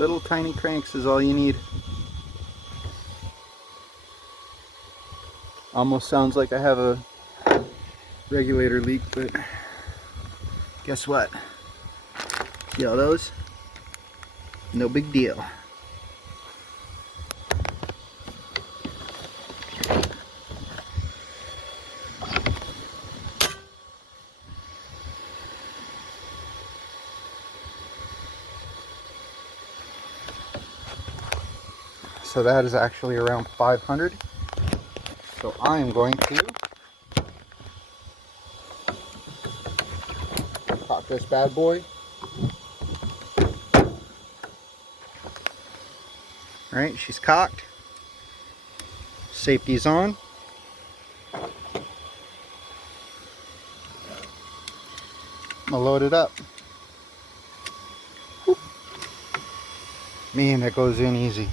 Little tiny cranks is all you need. Almost sounds like I have a regulator leak, but guess what? See all those? No big deal. So that is actually around 500. So I am going to pop this bad boy. All right, she's cocked. Safety's on. I'm gonna load it up. Whoop. Man, that goes in easy.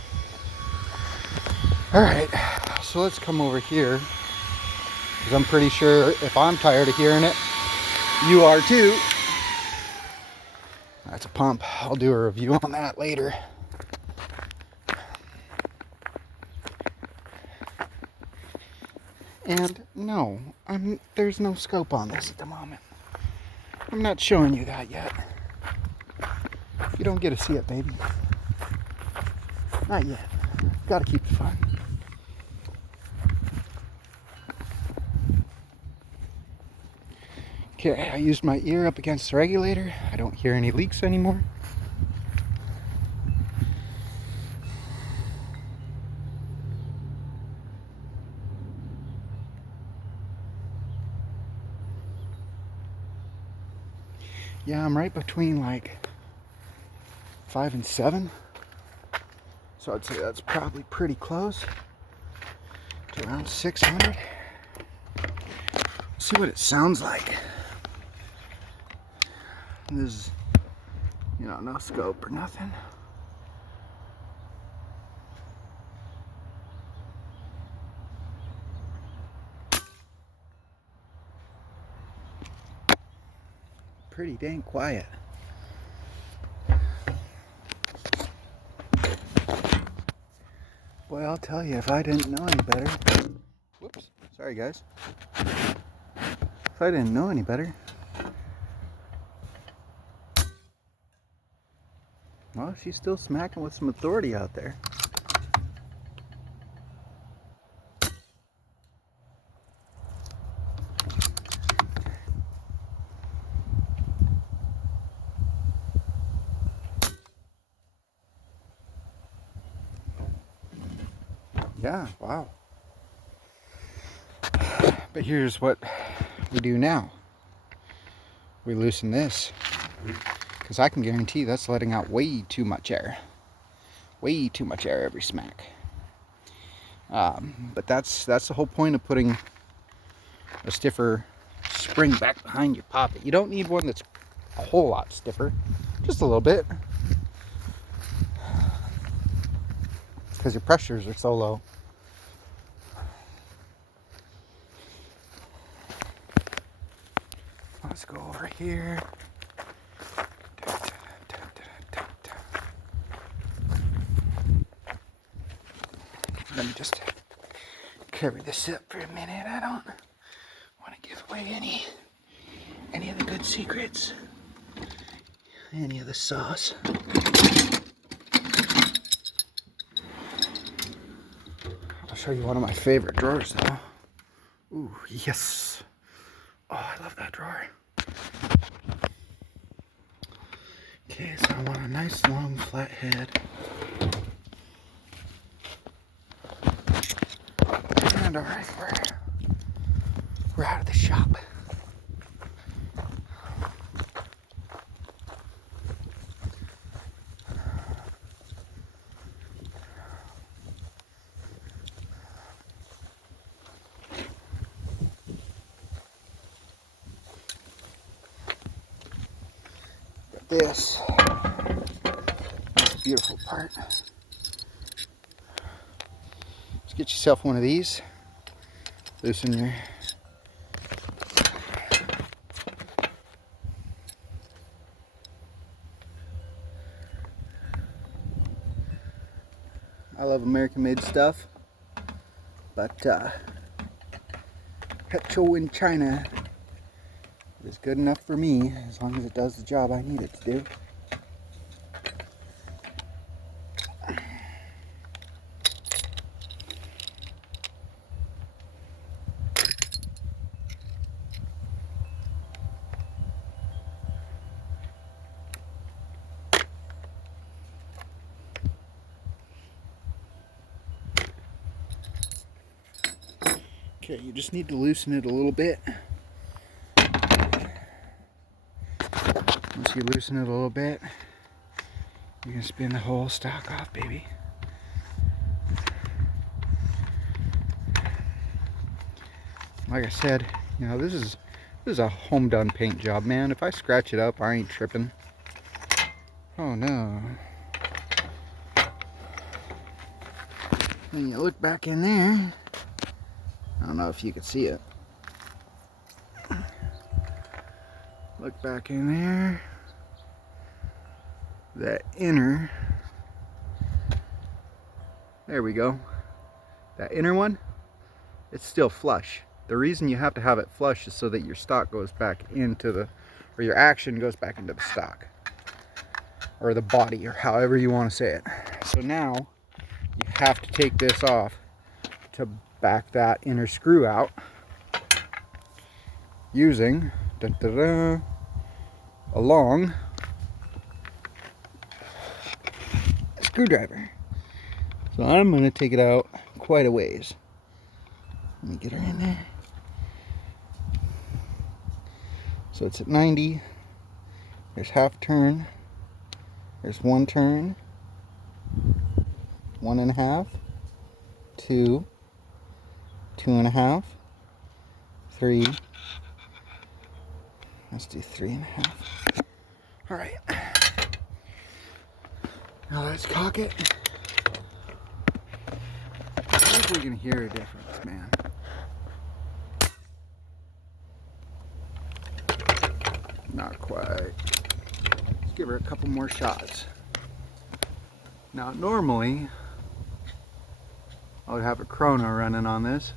All right, so let's come over here, because I'm pretty sure if I'm tired of hearing it, you are too. That's a pump. I'll do a review on that later. And no, there's no scope on this at the moment. I'm not showing you that yet. You don't get to see it, baby. Not yet. Gotta keep it fun. Okay, I used my ear up against the regulator. I don't hear any leaks anymore. Yeah, I'm right between like 5 and 7. So I'd say that's probably pretty close to around 600. See what it sounds like. This is, no scope or nothing. Pretty dang quiet. Boy, I'll tell you, if I didn't know any better. Whoops, sorry guys. If I didn't know any better, well, she's still smacking with some authority out there. Yeah, wow. But here's what we do now. We loosen this, because I can guarantee that's letting out way too much air. Way too much air every smack. But that's the whole point of putting a stiffer spring back behind your poppet. You don't need one that's a whole lot stiffer, just a little bit, because your pressures are so low. Let's go over here. Let me just carry this up for a minute. I don't want to give away any of the good secrets, any of the sauce. I'll show you one of my favorite drawers though. Ooh, yes. Oh, I love that drawer. Okay, so I want a nice long flat head. And alright, we're out of the shop. This beautiful part. Let's get yourself one of these. Loosen your I love American-made stuff, but petrol in China is good enough for me as long as it does the job I need it to do. Okay, you just need to loosen it a little bit. Once you loosen it a little bit, you can spin the whole stock off, baby. Like I said, you know, this is a home done paint job, man. If I scratch it up, I ain't tripping. Oh no. When you look back in there, I don't know if you can see it. Look back in there. That inner, there we go. That inner one, it's still flush. The reason you have to have it flush is so that your stock goes back into the, or your action goes back into the stock. Or the body, or however you want to say it. So now, you have to take this off to back that inner screw out using a long screwdriver. So I'm going to take it out quite a ways. Let me get her in there. So it's at 90. There's half turn. There's one turn. 1.5. 2. 2.5. 3. Let's do 3.5. All right. Now let's cock it. See if we can hear a difference, man. Not quite. Let's give her a couple more shots. Now normally, I would have a chrono running on this.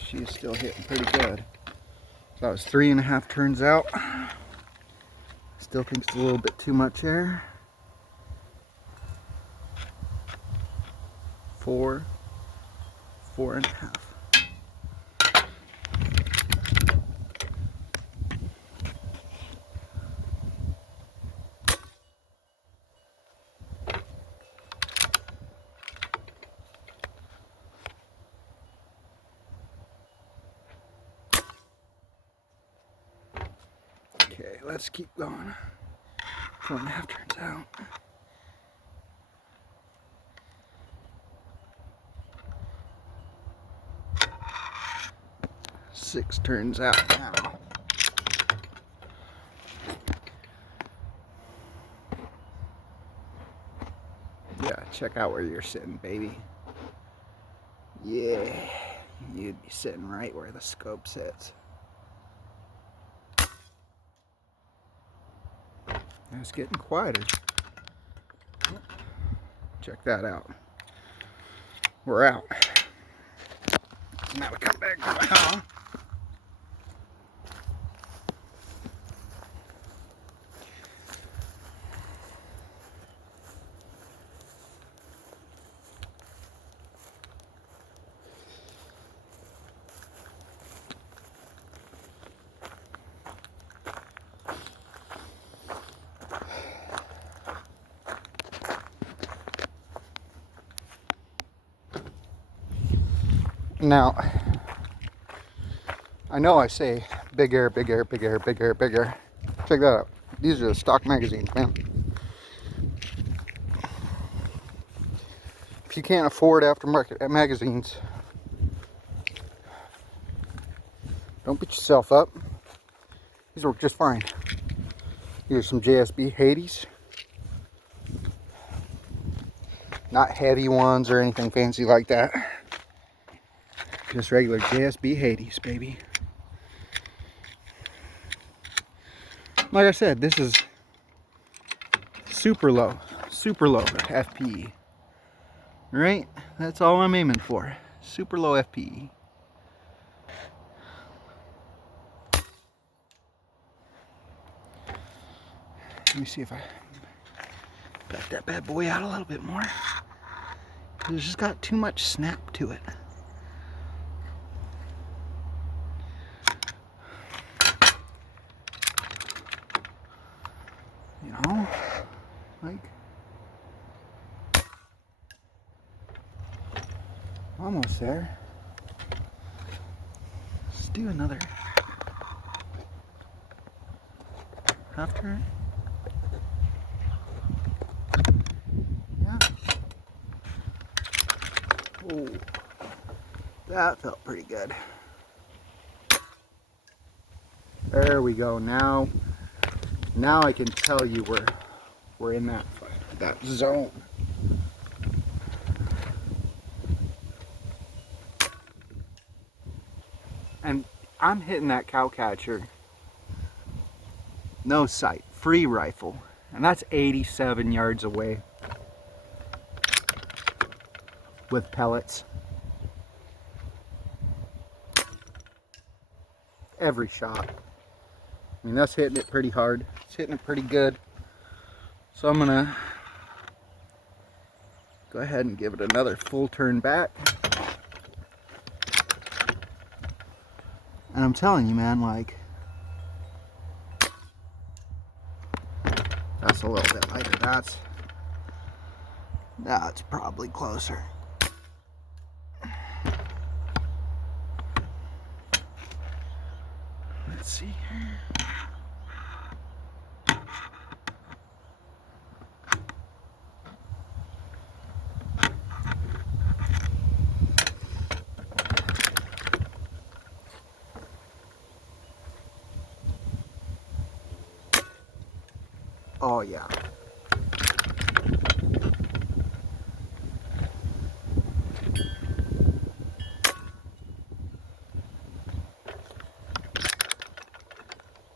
She's still hitting pretty good. So that was 3.5 turns out. Still think it's a little bit too much air. 4, 4.5. Okay, let's keep going. 4.5 turns out. 6 turns out now. Yeah, check out where you're sitting, baby. Yeah, you'd be sitting right where the scope sits. And it's getting quieter. Check that out. We're out. Now we come back to the hall. Now, I know I say bigger, bigger, bigger, bigger, bigger. Check that out. These are the stock magazines, man. If you can't afford aftermarket magazines, don't beat yourself up. These work just fine. Here's some JSB Hades. Not heavy ones or anything fancy like that. Just regular JSB Hades, baby. Like I said, this is super low. super low FPE. Right? That's all I'm aiming for. Super low FPE. Let me see if I back that bad boy out a little bit more. It's just got too much snap to it. You know, like, almost there. Let's do another half turn. Yeah. Oh, that felt pretty good. There we go. Now I can tell you we're in that zone. And I'm hitting that cow catcher, no sight, free rifle, and that's 87 yards away with pellets. Every shot. I mean, that's hitting it pretty hard. It's hitting it pretty good. So I'm gonna go ahead and give it another full turn back. And I'm telling you, man, like, that's a little bit lighter. That's probably closer. Let's see here. Oh yeah.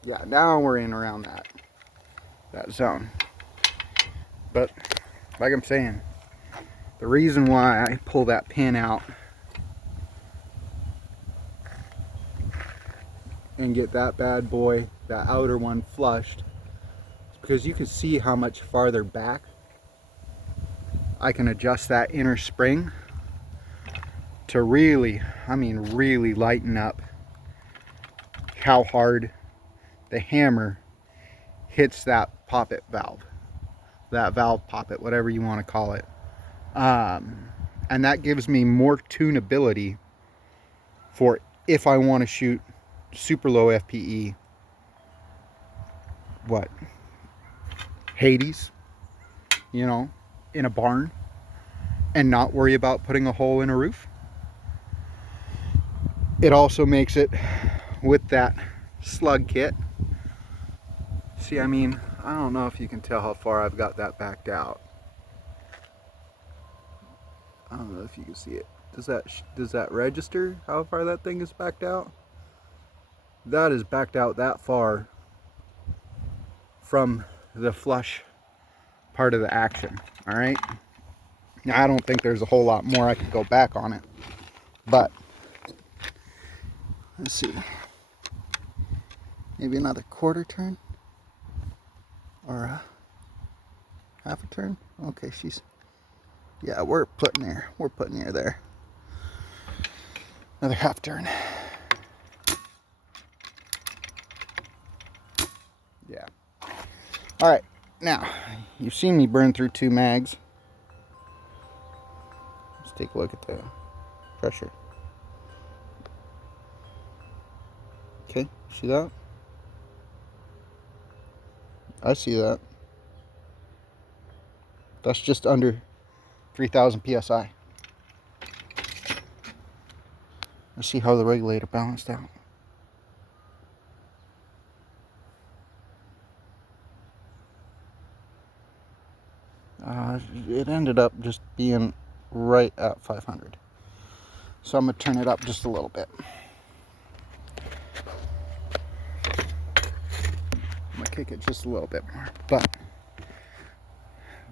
Yeah, now we're in around that zone. But like I'm saying, the reason why I pull that pin out and get that bad boy, that outer one, flushed, is because you can see how much farther back I can adjust that inner spring to really, I mean really lighten up how hard the hammer hits that poppet valve, that valve poppet, whatever you want to call it. And that gives me more tuneability for if I want to shoot super low FPE, what, Hades, you know, in a barn, and not worry about putting a hole in a roof. It also makes it with that slug kit. See, I mean, I don't know if you can tell how far I've got that backed out. I don't know if you can see it. Does that register how far that thing is backed out? That is backed out that far from the flush part of the action. All right. Now I don't think there's a whole lot more I could go back on it, but let's see. Maybe another quarter turn or a half a turn. Okay, yeah, we're putting her there. Another half turn. Yeah. All right, now you've seen me burn through 2 mags. Let's take a look at the pressure. Okay, see that? I see that. That's just under 3,000 psi. Let's see how the regulator balanced out. It ended up just being right at 500. So I'm going to turn it up just a little bit. I'm going to kick it just a little bit more. But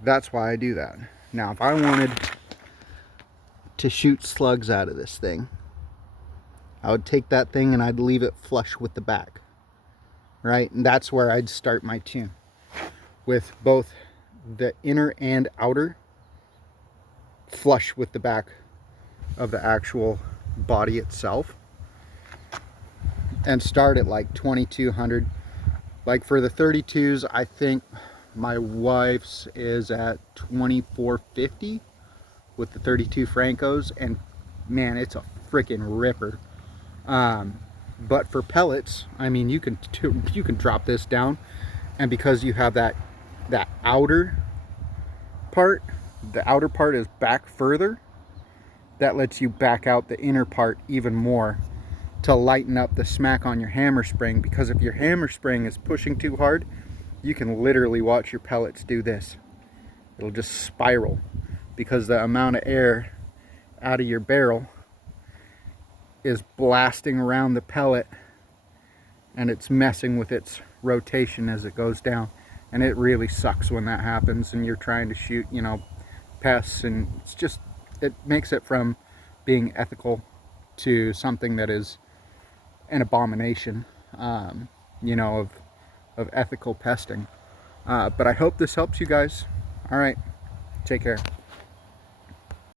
That's why I do that. Now, if I wanted to shoot slugs out of this thing, I would take that thing and I'd leave it flush with the back, right? And that's where I'd start my tune, with both the inner and outer flush with the back of the actual body itself, and start at like 2200. Like for the 32s, I think my wife's is at 2450 with the 32 Francos, and man, it's a freaking ripper. But for pellets, I mean, you can drop this down, and because you have that outer part, the outer part is back further, that lets you back out the inner part even more to lighten up the smack on your hammer spring. Because if your hammer spring is pushing too hard, you can literally watch your pellets do this. It'll just spiral, because the amount of air out of your barrel is blasting around the pellet, and it's messing with its rotation as it goes down. And it really sucks when that happens and you're trying to shoot, you know, pests, and it's just, it makes it from being ethical to something that is an abomination, you know, of ethical pesting. But I hope this helps you guys. All right, take care.